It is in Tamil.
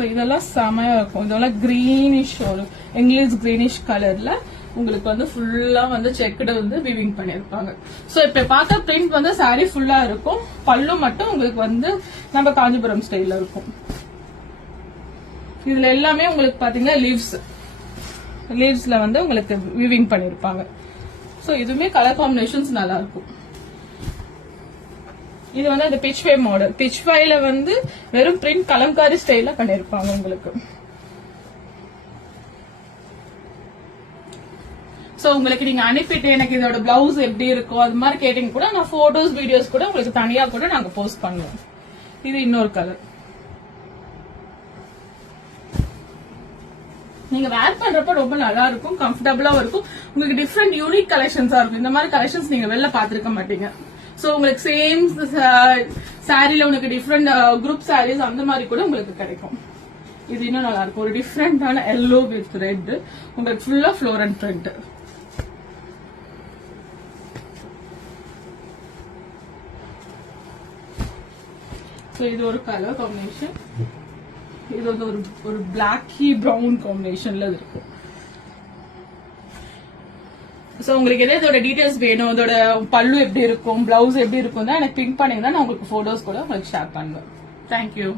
ஸோ இதெல்லாம் செமையா இருக்கும். இதெல்லாம் கிரீனிஷ், ஒரு இங்கிலீஷ் கிரீனிஷ் கலர்ல உங்களுக்கு வந்து ஃபுல்லா வந்து செக்குடு வந்து வீவிங் பண்ணிருப்பாங்க. சோ இப்ப பார்த்தா பிரிண்ட் வந்து சாரி ஃபுல்லா இருக்கும். பல்லு மட்டும் உங்களுக்கு வந்து நம்ம காஞ்சிபுரம் ஸ்டைல்ல இருக்கும். இதுல எல்லாமே உங்களுக்கு பாத்தீங்கன்னா லீவ்ஸ்ல வந்து உங்களுக்கு வீவிங் பண்ணிருப்பாங்க. சோ இதுவுமே கலர் காம்பினேஷன்ஸ் நல்லா இருக்கும். இது வந்து அந்த பிச்வே மாடல். பிச்வேல வந்து வெறும் பிரிண்ட் கலம்காரி ஸ்டைல்ல பண்ணிருப்பாங்க உங்களுக்கு. சோ உங்களுக்கு நீங்க அனுப்பிட்டு எனக்கு இதோட பிளவுஸ் எப்படி இருக்கும் அது மாதிரி கேட்டீங்க கூட நான் போட்டோஸ் வீடியோஸ் கூட உங்களுக்கு தனியா கூட நாங்க போஸ்ட் பண்ணுவோம். இது இன்னொரு கலர். நீங்க வேர் பண்றப்ப ரொம்ப நல்லா இருக்கும், கம்ஃபர்டபுளா இருக்கும். உங்களுக்கு டிஃப்ரெண்ட் யூனிக் கலெக்ஷன்ஸா இருக்கும். இந்த மாதிரி கலெக்ஷன்ஸ் நீங்க வெளில பாத்திருக்க மாட்டீங்க. சோ உங்களுக்கு சேம் சாரில உங்களுக்கு டிஃப்ரெண்ட் குரூப் சாரீஸ் அந்த மாதிரி கூட உங்களுக்கு கிடைக்கும். இது இன்னும் நல்லா இருக்கும். ஒரு டிஃப்ரெண்டான எல்லோ வித் ரெட், உங்களுக்கு ஃபுல்லா ஃப்ளோரல் பிரிண்ட். இது ஒரு கலர் காம்பினேஷன். இது வந்து ஒரு பிளாக்கி பிரவுன் காம்பினேஷன்ல இருக்கு. சோ உங்களுக்கு இதோட டீடைல்ஸ் வேணும், இதோட பல்லு எப்படி இருக்கும், பிளவுஸ் எப்படி இருக்கும் தான் எனக்கு பிங்க் பண்ணீங்கன்னா நான் உங்களுக்கு போட்டோஸ் கூட உங்களுக்கு ஷேர் பண்ணுவேன். தேங்க்யூ.